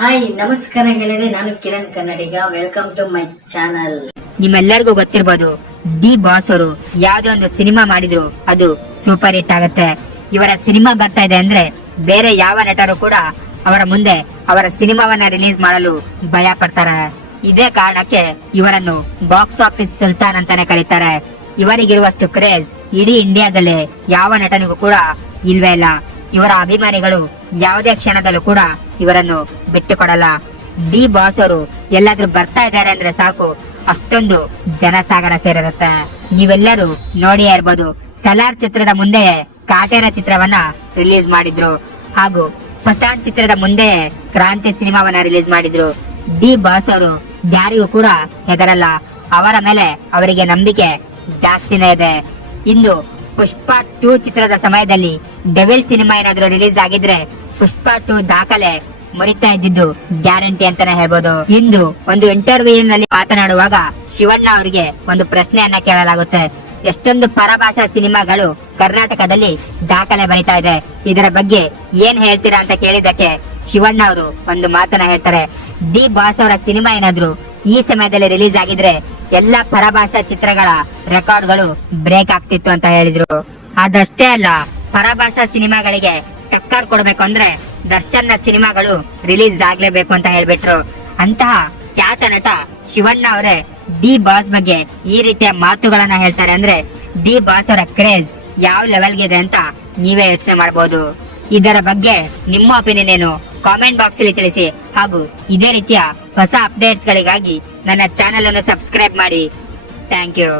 Hi ನಮಸ್ಕಾರ ಗೆಳೆಯರೆ, ನಾನು ಕಿರಣ್ ಕನ್ನಡಿಗ. Welcome to my channel. ನಿಮ್ಮೆಲ್ಲರಿಗೂ ಗೊತ್ತಿರಬಹುದು, ಡಿ ಬಾಸ್ ಅವರು ಯಾವ್ದೇ ಒಂದು ಸಿನಿಮಾ ಮಾಡಿದ್ರು ಅದು ಸೂಪರ್ ಹಿಟ್ ಆಗುತ್ತೆ. ಇವರ ಸಿನಿಮಾ ಬರ್ತಾ ಇದೆ ಅಂದ್ರೆ ಬೇರೆ ಯಾವ ನಟರು ಕೂಡ ಅವರ ಮುಂದೆ ಅವರ ಸಿನಿಮಾವನ್ನ ರಿಲೀಸ್ ಮಾಡಲು ಭಯ ಪಡ್ತಾರೆ. ಇದೇ ಕಾರಣಕ್ಕೆ ಇವರನ್ನು ಬಾಕ್ಸ್ ಆಫೀಸ್ ಸುಲ್ತಾನ್ ಅಂತಾನೆ ಕರೀತಾರೆ. ಇವರಿಗಿರುವಷ್ಟು ಕ್ರೇಜ್ ಇಡೀ ಇಂಡಿಯಾದಲ್ಲಿ ಯಾವ ನಟನಿಗೂ ಕೂಡ ಇಲ್ವೇ ಇಲ್ಲ. ಇವರ ಅಭಿಮಾನಿಗಳು ಯಾವುದೇ ಕ್ಷಣದಲ್ಲೂ ಕೂಡ ಇವರನ್ನು ಬಿಟ್ಟು ಕೊಡಲ್ಲ. ಡಿ ಬಾಸ್ ಅವರು ಎಲ್ಲಾದ್ರೂ ಬರ್ತಾ ಇದ್ದಾರೆ ಅಂದ್ರೆ ಸಾಕು, ಅಷ್ಟೊಂದು ಜನಸಾಗರ ಸೇರಿರುತ್ತೆ. ನೀವೆಲ್ಲರೂ ನೋಡಿಯೇ ಇರ್ಬೋದು, ಸಲಾರ್ ಚಿತ್ರದ ಮುಂದೆಯೇ ಕಾಟೇರ ಚಿತ್ರವನ್ನ ರಿಲೀಸ್ ಮಾಡಿದ್ರು, ಹಾಗೂ ಪಠಾಣ್ ಚಿತ್ರದ ಮುಂದೆಯೇ ಕ್ರಾಂತಿ ಸಿನಿಮಾವನ್ನ ರಿಲೀಸ್ ಮಾಡಿದ್ರು. ಡಿ ಬಾಸ್ ಅವರು ಯಾರಿಗೂ ಕೂಡ ಹೆದರಲ್ಲ. ಅವರ ಮೇಲೆ ಅವರಿಗೆ ನಂಬಿಕೆ ಜಾಸ್ತಿನೇ ಇದೆ. ಇಂದು ಪುಷ್ಪ 2 ಚಿತ್ರದ ಸಮಯದಲ್ಲಿ ಡೆವಿಲ್ ಸಿನಿಮಾ ಏನಾದ್ರೂ ರಿಲೀಸ್ ಆಗಿದ್ರೆ ಪುಷ್ಪ 2 ದಾಖಲೆ ಮುರಿತಾ ಇದ್ದಿದ್ದು ಗ್ಯಾರಂಟಿ ಅಂತಾನೆ ಹೇಳ್ಬೋದು. ಇಂದು ಒಂದು ಇಂಟರ್ವ್ಯೂ ನಲ್ಲಿ ಮಾತನಾಡುವಾಗ ಶಿವಣ್ಣ ಅವರಿಗೆ ಒಂದು ಪ್ರಶ್ನೆಯನ್ನ ಕೇಳಲಾಗುತ್ತೆ. ಎಷ್ಟೊಂದು ಪರಭಾಷಾ ಸಿನಿಮಾಗಳು ಕರ್ನಾಟಕದಲ್ಲಿ ದಾಖಲೆ ಬರಿತಾ ಇದೆ, ಇದರ ಬಗ್ಗೆ ಏನ್ ಹೇಳ್ತೀರಾ ಅಂತ ಕೇಳಿದಕ್ಕೆ ಶಿವಣ್ಣ ಅವರು ಒಂದು ಮಾತನ್ನ ಹೇಳ್ತಾರೆ. ಡಿ ಬಾಸ್ ಅವರ ಸಿನಿಮಾ ಏನಾದ್ರು ಈ ಸಮಯದಲ್ಲಿ ರಿಲೀಸ್ ಆಗಿದ್ರೆ ಎಲ್ಲಾ ಪರಭಾಷಾ ಚಿತ್ರಗಳ ರೆಕಾರ್ಡ್ಗಳು ಬ್ರೇಕ್ ಆಗ್ತಿತ್ತು ಅಂತ ಹೇಳಿದ್ರು. ಅದಷ್ಟೇ ಅಲ್ಲ, ಪರಭಾಷಾ ಸಿನಿಮಾಗಳಿಗೆ ಟಕ್ಕರ್ ಕೊಡ್ಬೇಕು ಅಂದ್ರೆ ದರ್ಶನ್ ನ ಸಿನಿಮಾಗಳು ರಿಲೀಸ್ ಆಗ್ಲೇಬೇಕು ಅಂತ ಹೇಳ್ಬಿಟ್ರು. ಅಂತಹ ಖ್ಯಾತ ನಟ ಶಿವಣ್ಣ ಅವರೇ ಡಿ ಬಾಸ್ ಬಗ್ಗೆ ಈ ರೀತಿಯ ಮಾತುಗಳನ್ನ ಹೇಳ್ತಾರೆ ಅಂದ್ರೆ ಡಿ ಬಾಸ್ ಅವರ ಕ್ರೇಜ್ ಯಾವ ಲೆವೆಲ್ಗೆ ಇದೆ ಅಂತ ನೀವೇ ಯೋಚನೆ ಮಾಡಬಹುದು. ಇದರ ಬಗ್ಗೆ ನಿಮ್ಮ ಒಪಿನಿಯನ್ ಏನು ಕಾಮೆಂಟ್ ಬಾಕ್ಸ್ ಅಲ್ಲಿ ತಿಳಿಸಿ, ಹಾಗೂ ಇದೇ ರೀತಿಯ ಹೊಸ ಅಪ್ಡೇಟ್ಸ್ ಗಳಿಗಾಗಿ ನನ್ನ ಚಾನೆಲ್ ಅನ್ನು ಸಬ್ಸ್ಕ್ರೈಬ್ ಮಾಡಿ. Thank you.